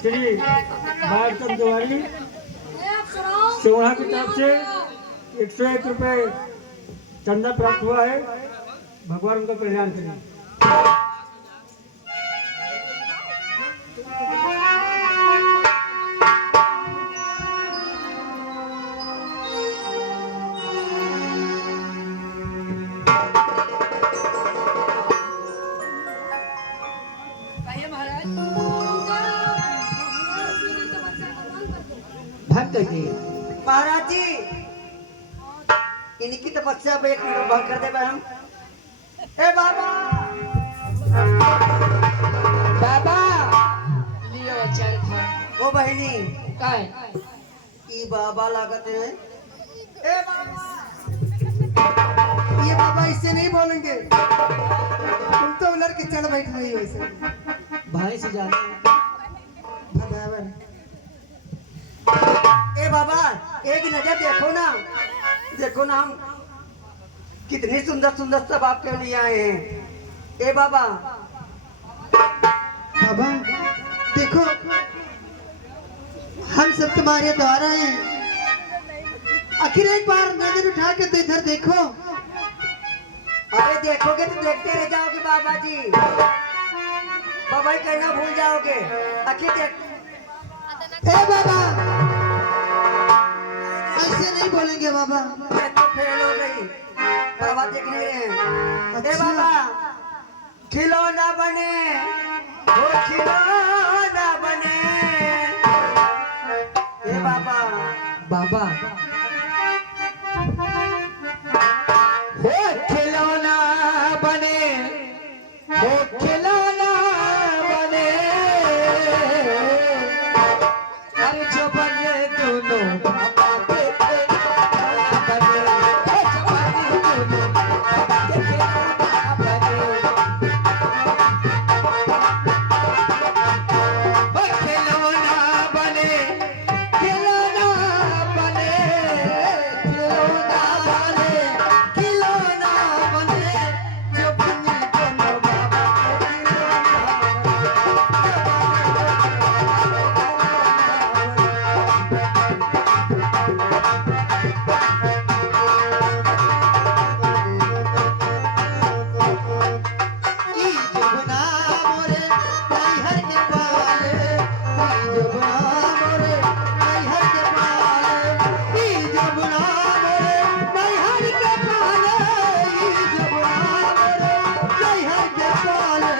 श्री मायाचंद तिवारी सिवड़ा की तरफ से 101 रुपये चंदा प्राप्त हुआ है। भगवान उनका कल्याण करें। भक्त जी महाराज जी इनकी तपस्या पे एक मिनट भंग कर दे हम। ए बाबा बाबा लियो चल था ओ बहिनी काय ई बाबा लागत है। ए बाबा ये बाबा इससे नहीं बोलेंगे, तुम तो उलट के चढ़ बैठ रही हो ऐसे। भाई से जाने भगवान ए बाबा एक नजर देखो ना हम कितनी सुंदर सुंदर सब आपके लिए आए हैं। ए बाबा बाबा देखो हम सब तुम्हारे द्वारा हैं। आखिर एक बार नजर उठा के तो इधर देखो। अरे देखोगे तो देखते रह जाओगे बाबा जी, बाबा कहना भूल जाओगे। आखिर देख ए बाबा ऐसे नहीं बोलेंगे बाबा। तो फेल हो गई, बाबा देख नहीं रहे हैं। ए अच्छा। बाबा खिलौना बने वो खिलौना बने। ए बाबा बाबा हो खिलौना बने हो खिलौना बने अरे जो बने दोनों बाबा के खिलौना बने जो बने दोनों बाबा के खिलौना बने हो खिलौना बने खिलौना बने खिलौना बने खिलौना बने जो बने दोनों बाबा के की जमुना मोरे नैहर के पाले, की जमुना मोरे नैहर के पाले, की जमुना मोरे नैहर के पाले, की जमुना मोरे नैहर के पाले,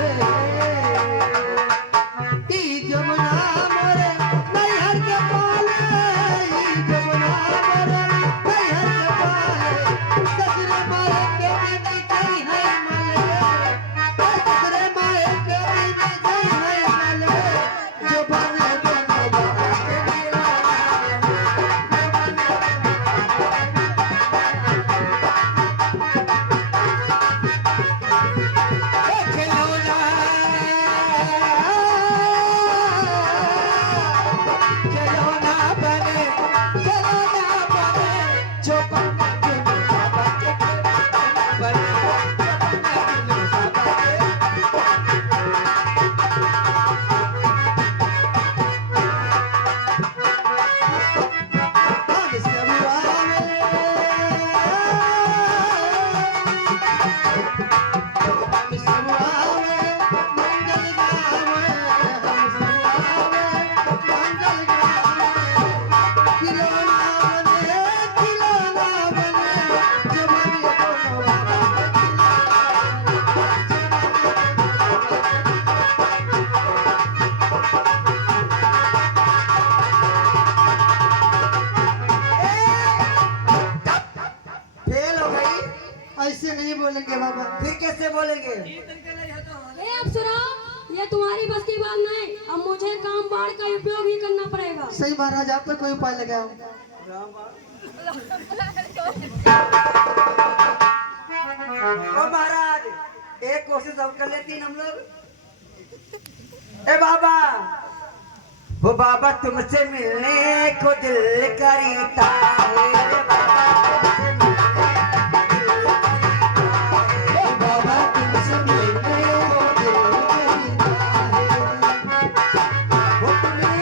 की जमुना मोरे नैहर के पाले, की जमुना मोरे नैहर के पाले, ससुर मारे के बेटी करी है मले, ससुर मारे के बेटी करी है मले, जो बने दोनों बाबा के खिलौना खिलौना बने खिलौना बने जो बने दोनों बाबा के खिलौना बने जो बने दोनों बाबा के हम सब आवे, हम सब आवे, मंगल गावे, हम सब आवे, मंगल गावे, खिलौना बने, जो बने दोनों बाबा के फेल हो गई, ऐसे नहीं बोलेंगे बाबा। फिर कैसे बोलेंगे? अब सुनो, ये तुम्हारी बस की बात नहीं। अब मुझे काम बाढ़ का उपयोग ही करना पड़ेगा। सही महाराज, आप तो कोई उपाय लगाओ। ओ महाराज एक कोशिश और कर लेती हम लोग। ए बाबा वो बाबा तुमसे मिलने को दिल करता है। ए बाबा तुमसे मिलने बाबा तुमसे मिलने को दिल करता है। वो तुम्हें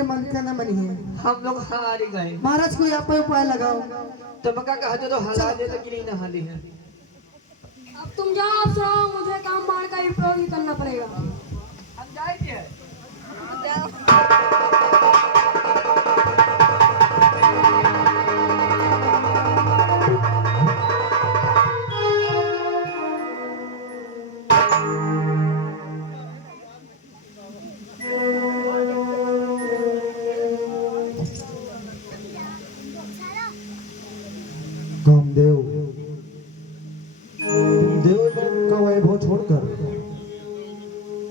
मेरे मन का न मनी है। हम लोग हार गए। महाराज कोई आप उपाय लगाओ। तुमका कहा तो हला दे लेकिन नहीं नहाली है। अब तुम जाओ अप्सराओ, मुझे काम बाढ़ का उपयोग ही करना पड़ेगा। हम जाएंगे। कामदेव, तुम देव का वैभव छोड़कर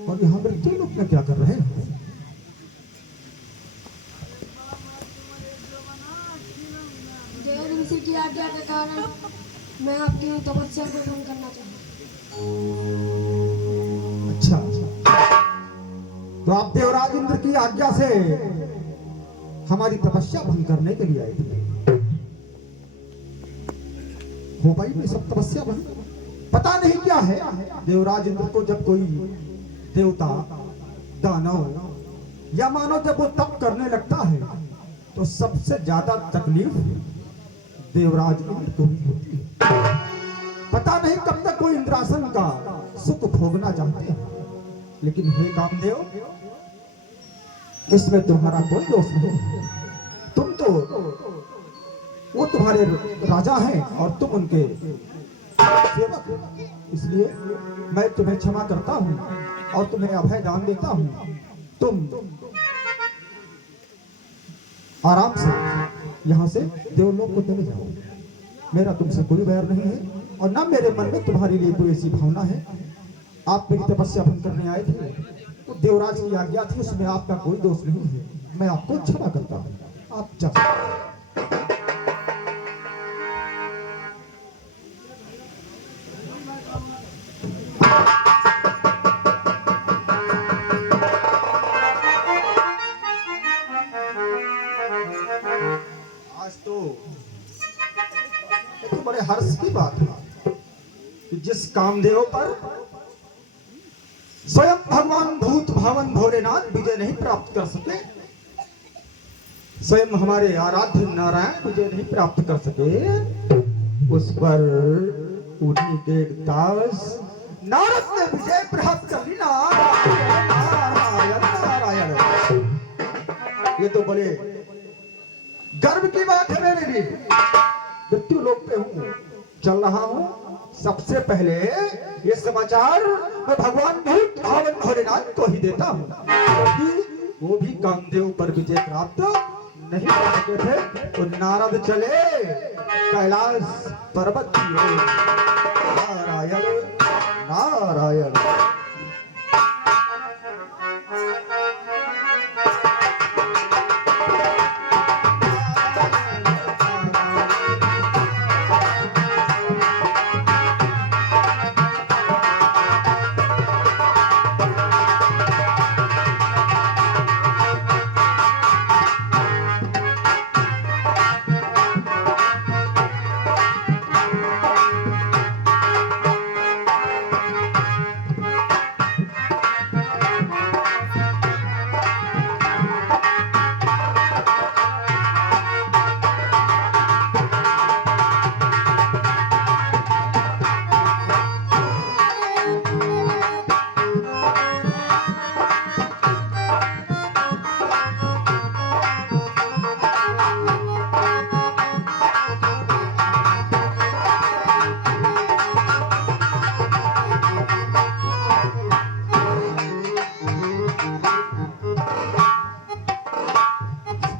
और यहाँ मृत्यु लोक में क्या कर रहे हो? जय ऋषि की आज्ञा के कारण मैं आपकी तपस्या को भंग करना चाहता हूँ। अच्छा, तो आप देवराज इंद्र की आज्ञा से हमारी तपस्या भंग करने के लिए आए थे। हो पाई ये सब तपस्या भंग? पता नहीं क्या है, देवराज इंद्र को जब कोई देवता, दानव या मानव जब वो तप करने लगता है तो सबसे ज्यादा तकलीफ देवराज इंद्र को ही होती है। पता नहीं कब तक कोई इंद्रासन का सुख भोगना चाहते हैं, लेकिन हे कामदेव, इसमें तुम्हारा कोई दोष नहीं है। तुम तो, वो तुम्हारे राजा हैं और तुम उनके सेवक हो, इसलिए मैं तुम्हें क्षमा करता हूं और तुम्हें अभय दान देता हूं। तुम आराम से यहां से देवलोक को चले जाओ। मेरा तुमसे कोई बैर नहीं है और ना मेरे मन में तुम्हारे लिए कोई ऐसी भावना है। आप मेरी तपस्या भंग करने आए थे, तो देवराज की आज्ञा थी, उसमें आपका कोई दोष नहीं है। मैं आपको क्षमा करता हूं, आप जाओ। आज तो ये तो बड़े हर्ष की बात है कि जिस कामदेव पर स्वयं भगवान भूत भावन भोलेनाथ विजय नहीं प्राप्त कर सके, स्वयं हमारे आराध्य नारायण विजय नहीं प्राप्त कर सके, उस पर उन्हीं के दास नारद ने विजय प्राप्त कर ली। नारायण नारायण, ये तो बड़े गर्व की बात है मेरे लिए। मृत्यु लोक पे हूँ, चल रहा हूँ, सबसे पहले ये समाचार मैं भगवान भूत भावन भोलेनाथ को ही देता हूँ, क्योंकि वो भी कामदेव पर विजय प्राप्त नहीं कर सके थे। तो नारद चले कैलाश पर्वत की ओर। नारायण नारायण।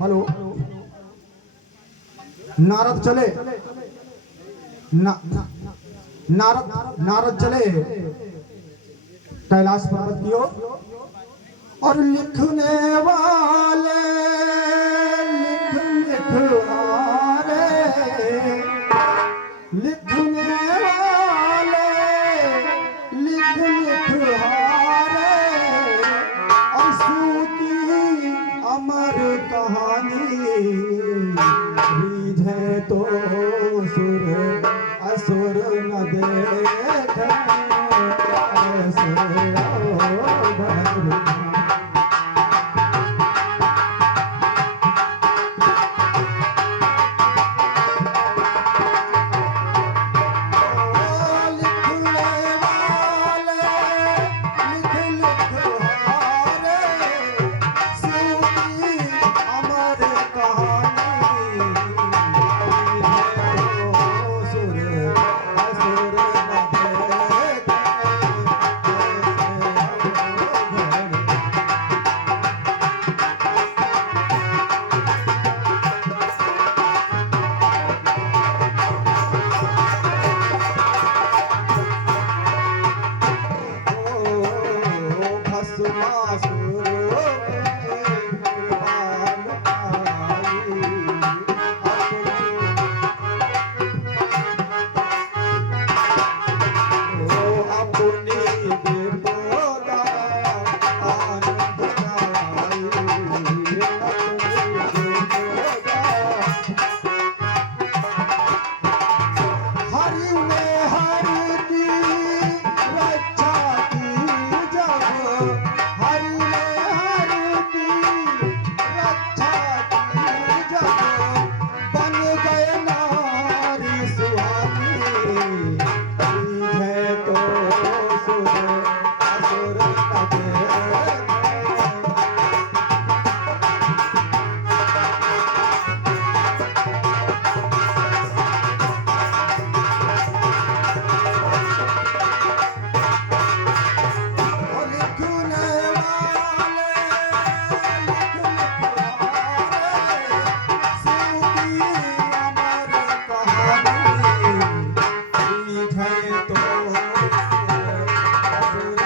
हेलो, नारद चले नारद चले कैलाश पर्वत की ओर, और लिखने वाले लिख हारे, लिखने वाले लिख हारे, असू की अमर कहानी रीझे तो सुर असुर न देखे ऐसे। भस्मासुरों में कुर्बान आई। अपनी विपदा आनंद गाई। हरि ने हरि की रक्षा की जब, हरि ने हरि की रक्षा की जब, बन गए नारी सुहानी। है तो सुर असुर लगे। लिखने वाले शिव की अमर कहानी। है तो असुर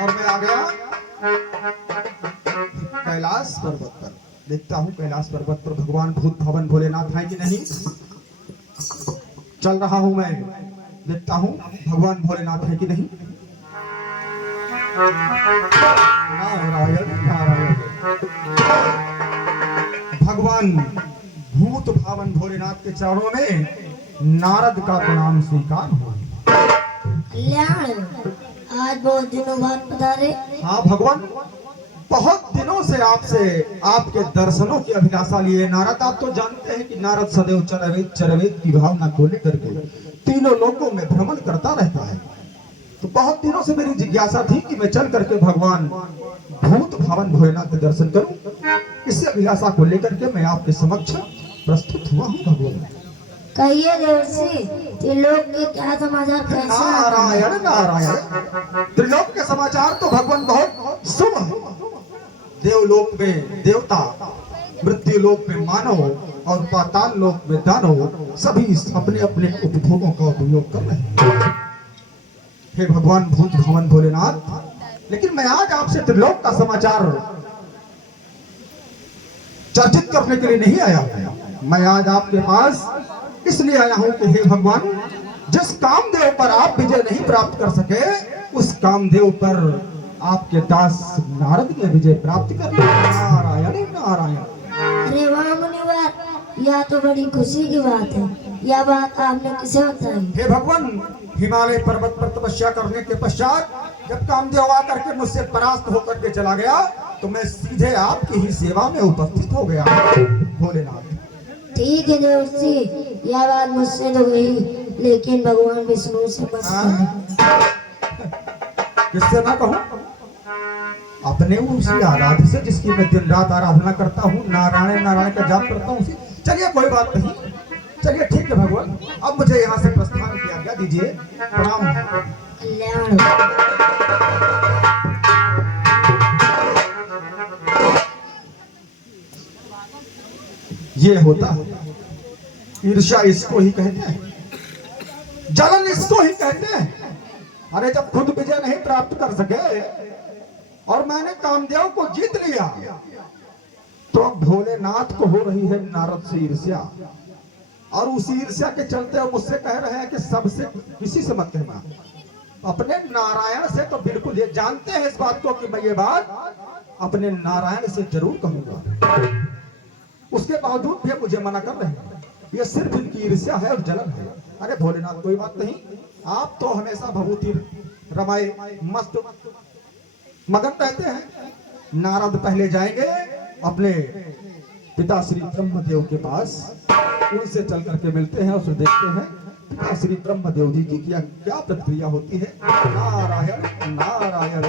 और मैं आ गया कैलाश पर्वत पर। देखता हूँ कैलाश पर्वत पर भगवान भूत भवन भोलेनाथ हैं कि नहीं। चल रहा हूँ मैं, देखता हूँ भगवान भोलेनाथ है कि नहीं। नारायण नारायण। भगवान भूत भावन भोलेनाथ के चरणों में नारद का प्रणाम स्वीकार हुआ। कल्याण, आज बहुत दिनों बाद पधारे। हाँ भगवान, बहुत दिनों से आपसे आपके दर्शनों की अभिलाषा लिए। नारद, आप तो जानते हैं कि नारद सदैव चरवेद की भावना को लेकर के तीनों लोकों में भ्रमण करता रहता है। तो बहुत दिनों से मेरी जिज्ञासा थी कि मैं चल करके भगवान भूत भावन भोलेनाथ के दर्शन करूं। इसी अभिलाषा को लेकर के मैं आपके समक्ष प्रस्तुत हुआ हूँ भगवान। कहिए देवर्षि, त्रिलोक के क्या समाचार, कैसे? नारायण नारायण। त्रिलोक के समाचार तो भगवान बहुत शुभ है। देवलोक में देवता, मृत्यु लोक में मानव और पाताल लोक में दानव सभी अपने अपने उपभोगों का उपयोग कर रहे हैं। हे भगवान भूत भवन भोलेनाथ, लेकिन मैं आज आपसे त्रिलोक का समाचार चर्चित करने के लिए नहीं आया। मैं आज आपके पास इसलिए आया हूं कि हे भगवान, जिस कामदेव पर आप विजय नहीं प्राप्त कर सके, उस कामदेव पर आपके दास नारद ने विजय प्राप्त कर लिया। नारायण नारायण। अरे वाह मुनिवर, यह तो बड़ी खुशी की बात है। यह बात आपने किसे बताई? हे भगवान, हिमालय पर्वत पर तपस्या करने के पश्चात जब कामदेव आकर के मुझसे परास्त होकर के चला गया, तो मैं सीधे आपकी ही सेवा में उपस्थित हो गया भोलेनाथ। ठीक है देवर्षि, यह बात मुझसे तो गई, लेकिन भगवान विष्णु से मत कहना। किससे ना कहूं? अपने उसी आराध्य से जिसकी मैं दिन रात आराधना करता हूँ, नारायण नारायण का जाप करता हूँ। चलिए कोई बात नहीं, चलिए ठीक है भगवान, अब मुझे यहाँ से प्रस्थान की आज्ञा दीजिए। प्रणाम। कल्याण। ये होता है ईर्ष्या, इसको ही कहते हैं, जलन इसको ही कहते हैं। अरे जब खुद विजय नहीं प्राप्त कर सके और मैंने कामदेव को जीत लिया, तो अब भोलेनाथ को हो रही है नारद से ईर्ष्या, और उस ईर्ष्या के चलते वो मुझसे कह रहे हैं कि सबसे किसी से मत कहना। अपने नारायण से तो बिल्कुल ये जानते हैं इस बात को कि मैं ये बात अपने नारायण से जरूर कहूंगा, उसके बावजूद भी मुझे मना कर रहे हैं। ये सिर्फ इनकी ईर्ष्या है और जलन है। अरे भोलेनाथ कोई बात नहीं, आप तो हमेशा भभूति रमाए मस्त मगन रहते हैं। नारद पहले जाएंगे अपने पिता श्री ब्रह्मदेव के पास, उनसे चल करके मिलते हैं और फिर देखते हैं पिता श्री ब्रह्मदेव जी की क्या क्या प्रतिक्रिया होती है। नारायण नारायण।